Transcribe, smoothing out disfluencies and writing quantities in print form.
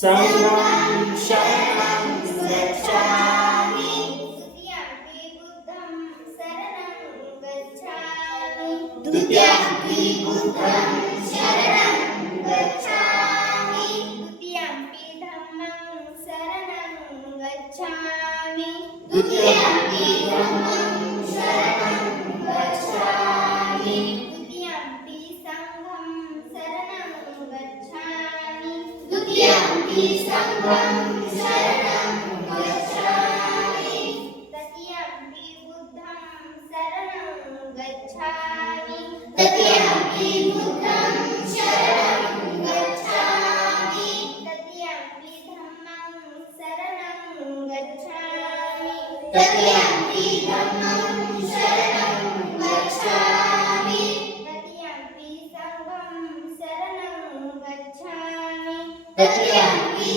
संघं शरणं गच्छामि द्वितीयम्पि बुद्धं शरणं गच्छामि द्वितीयम्पि धम्मं शरणं गच्छामि द्वितीयम्पि धम्मं शरणं गच्छामि द्वितीयम्पि संघं शरणं गच्छामि द्वितीयम्पि संघं शरणं गच्छामि तृतीयम्पि बुद्धं शरणं गच्छामि तृतीयम्पि बुद्धं शरणं गच्छामि तृतीयम्पि धम्मं शरणं गच्छामि तृतीयम्पि धम्मं शरणं गच्छामि तृतीयम्पि संघं शरणं गच्छामि तृतीयम्पि